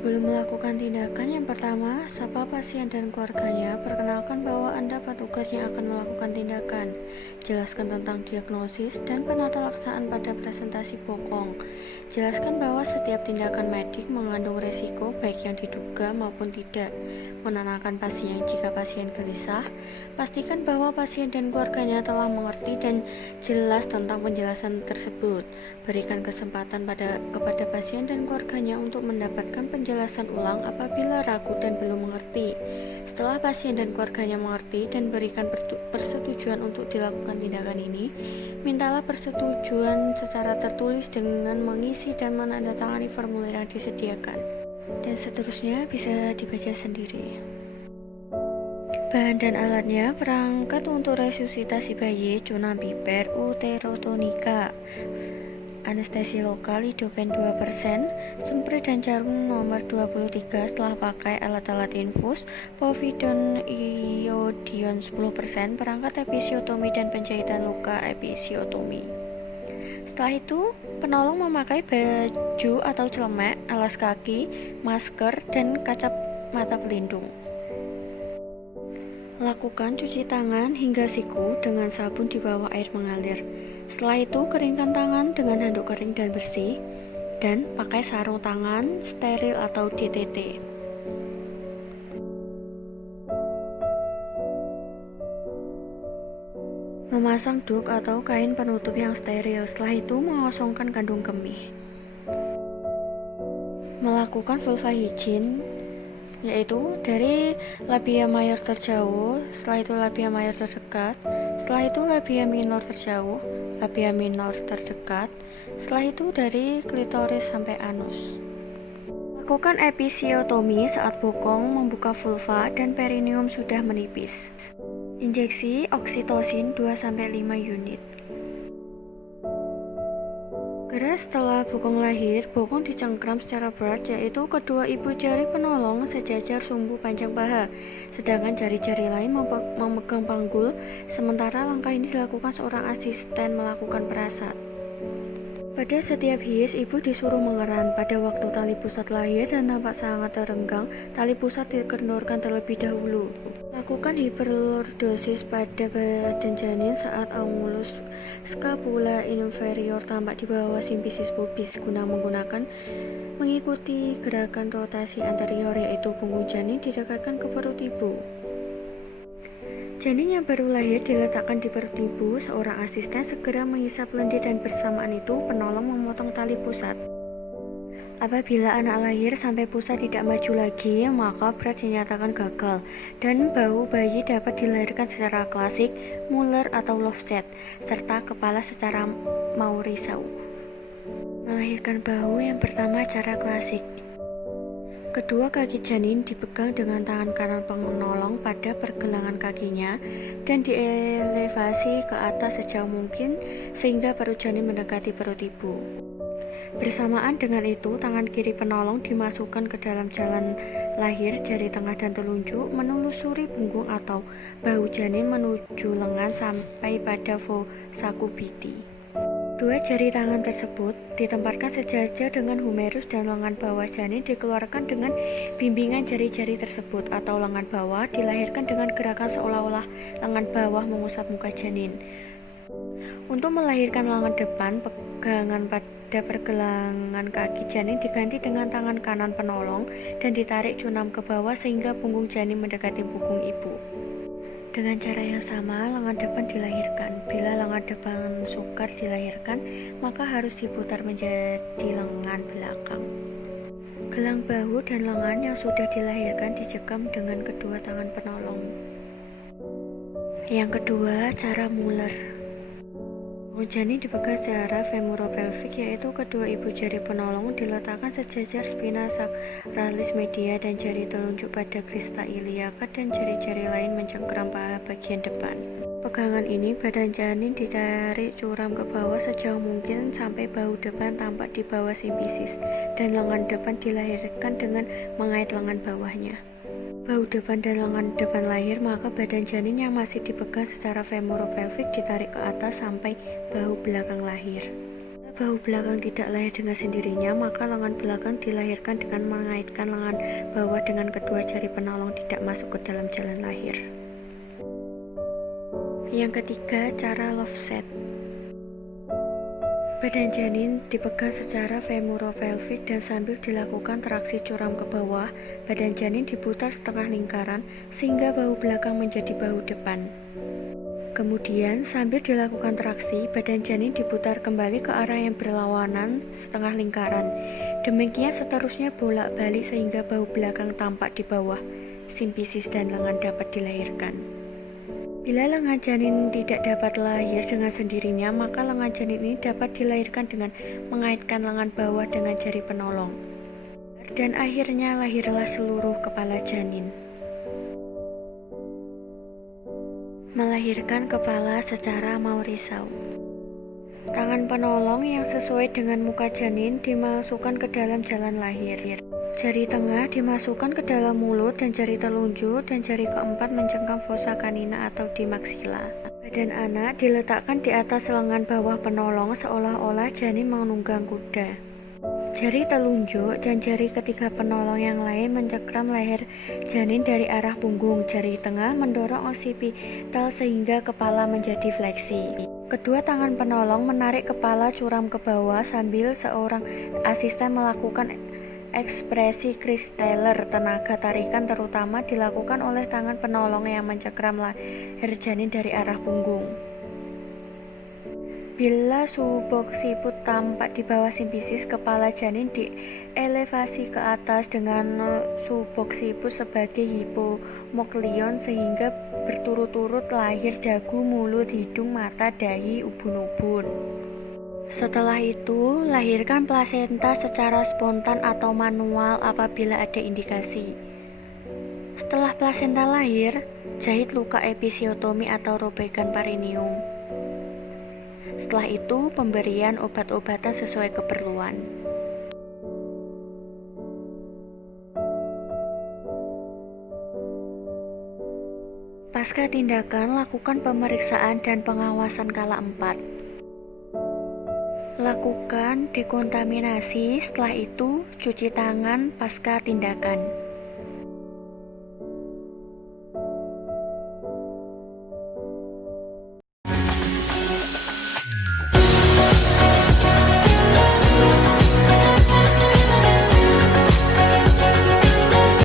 Sebelum melakukan tindakan, yang pertama, sapa pasien dan keluarganya, perkenalkan bahwa Anda petugas yang akan melakukan tindakan. Jelaskan tentang diagnosis dan penata laksanaan pada presentasi bokong. Jelaskan bahwa setiap tindakan medik mengandung resiko baik yang diduga maupun tidak. Menenangkan pasien jika pasien gelisah. Pastikan bahwa pasien dan keluarganya telah mengerti dan jelas tentang penjelasan tersebut. Berikan kesempatan kepada pasien dan keluarganya untuk mendapatkan penjelasan ulang apabila ragu dan belum mengerti. Setelah pasien dan keluarganya mengerti dan berikan persetujuan untuk dilakukan tindakan ini, mintalah persetujuan secara tertulis dengan mengisi dan menandatangani formulir yang disediakan. Dan seterusnya bisa dibaca sendiri. Bahan dan alatnya: perangkat untuk resusitasi bayi, cuna piper, uterotonika, anestesi lokal, lidocaine 2%, spray dan jarum nomor 23 setelah pakai alat-alat infus, povidone iodine 10%, perangkat episiotomi dan penjahitan luka episiotomi. Setelah itu, penolong memakai baju atau celemek, alas kaki, masker, dan kaca mata pelindung. Lakukan cuci tangan hingga siku dengan sabun di bawah air mengalir. Setelah itu, keringkan tangan dengan handuk kering dan bersih, dan pakai sarung tangan steril atau DTT. Memasang duk atau kain penutup yang steril. Setelah itu, mengosongkan kandung kemih. Melakukan vulva hygiene, yaitu dari labia mayor terjauh, setelah itu labia mayor terdekat, setelah itu labia minor terjauh, labia minor terdekat, setelah itu dari klitoris sampai anus. Lakukan episiotomi saat bokong, membuka vulva, dan perineum sudah menipis. Injeksi oksitosin 2-5 unit. Segera setelah bokong lahir, bokong dicengkram secara berat, yaitu kedua ibu jari penolong sejajar sumbu panjang paha, sedangkan jari-jari lain memegang panggul. Sementara langkah ini dilakukan seorang asisten melakukan perasat. Pada setiap hiis, ibu disuruh mengeran. Pada waktu tali pusat lahir dan tampak sangat terenggang, tali pusat dikendorkan terlebih dahulu. Lakukan hiperlordosis pada badan janin saat angulus scapula inferior tampak di bawah simfisis pubis guna mengikuti gerakan rotasi anterior, yaitu punggung janin didekatkan ke perut ibu. Janin yang baru lahir diletakkan di perut ibu. Seorang asisten segera menghisap lendir dan bersamaan itu penolong memotong tali pusat. Apabila anak lahir sampai pusat tidak maju lagi, maka berat dinyatakan gagal, dan bau bayi dapat dilahirkan secara klasik, Muller atau Lofset, serta kepala secara Maurisau. Melahirkan bahu yang pertama cara klasik. Kedua kaki janin dipegang dengan tangan kanan penolong pada pergelangan kakinya dan dielevasi ke atas sejauh mungkin sehingga perut janin mendekati perut ibu. Bersamaan dengan itu, tangan kiri penolong dimasukkan ke dalam jalan lahir, jari tengah dan telunjuk menelusuri punggung atau bahu janin menuju lengan sampai pada fossa cubiti. Dua jari tangan tersebut ditempatkan sejajar dengan humerus dan lengan bawah janin dikeluarkan dengan bimbingan jari-jari tersebut, atau lengan bawah dilahirkan dengan gerakan seolah-olah lengan bawah mengusap muka janin. Untuk melahirkan lengan depan, pegangan pada pergelangan kaki janin diganti dengan tangan kanan penolong dan ditarik cunam ke bawah sehingga punggung janin mendekati punggung ibu. Dengan cara yang sama, lengan depan dilahirkan. Bila lengan depan sukar dilahirkan, maka harus diputar menjadi lengan belakang. Gelang bahu dan lengan yang sudah dilahirkan dicekam dengan kedua tangan penolong. Yang kedua, cara Muller. Janin dipegang secara femoropelvik, yaitu kedua ibu jari penolong diletakkan sejajar spina sacralis media dan jari telunjuk pada crista iliaca dan jari-jari lain mencengkram paha bagian depan. Pegangan ini, badan janin ditarik curam ke bawah sejauh mungkin sampai bahu depan tampak di bawah simfisis dan lengan depan dilahirkan dengan mengait lengan bawahnya. Bahu depan dan lengan depan lahir, maka badan janin yang masih dipegang secara femoropelvik ditarik ke atas sampai bahu belakang lahir. bahu belakang tidak lahir dengan sendirinya, maka lengan belakang dilahirkan dengan mengaitkan lengan bawah dengan kedua jari penolong tidak masuk ke dalam jalan lahir. Yang ketiga, cara love set. Badan janin dipegang secara femoropelvic dan sambil dilakukan traksi curam ke bawah, badan janin diputar setengah lingkaran sehingga bahu belakang menjadi bahu depan. Kemudian sambil dilakukan traksi, badan janin diputar kembali ke arah yang berlawanan setengah lingkaran. Demikian seterusnya bolak-balik sehingga bahu belakang tampak di bawah simfisis dan lengan dapat dilahirkan. Bila lengan janin tidak dapat lahir dengan sendirinya, maka lengan janin ini dapat dilahirkan dengan mengaitkan lengan bawah dengan jari penolong. Dan akhirnya lahirlah seluruh kepala janin. Melahirkan kepala secara mau-risau. Tangan penolong yang sesuai dengan muka janin dimasukkan ke dalam jalan lahir. Jari tengah dimasukkan ke dalam mulut dan jari telunjuk dan jari keempat mencengkam fosa canina atau di maksila. Badan anak diletakkan di atas lengan bawah penolong seolah-olah janin menunggang kuda. Jari telunjuk dan jari ketiga penolong yang lain mencengkram leher janin dari arah punggung. Jari tengah mendorong oksipital sehingga kepala menjadi fleksi. Kedua tangan penolong menarik kepala curam ke bawah sambil seorang asisten melakukan ekspresi Chris Taylor. Tenaga tarikan terutama dilakukan oleh tangan penolong yang mencengkram leher janin dari arah punggung. Bila suboksiput tampak di bawah simfisis, kepala janin dielevasi ke atas dengan suboksiput sebagai hipomoklion sehingga berturut-turut lahir dagu, mulut, hidung, mata, dahi, ubun-ubun. Setelah itu, lahirkan plasenta secara spontan atau manual apabila ada indikasi. Setelah plasenta lahir, jahit luka episiotomi atau robekan perineum. Setelah itu, pemberian obat-obatan sesuai keperluan. Pasca tindakan, lakukan pemeriksaan dan pengawasan kala 4. Lakukan dekontaminasi, setelah itu cuci tangan pasca tindakan.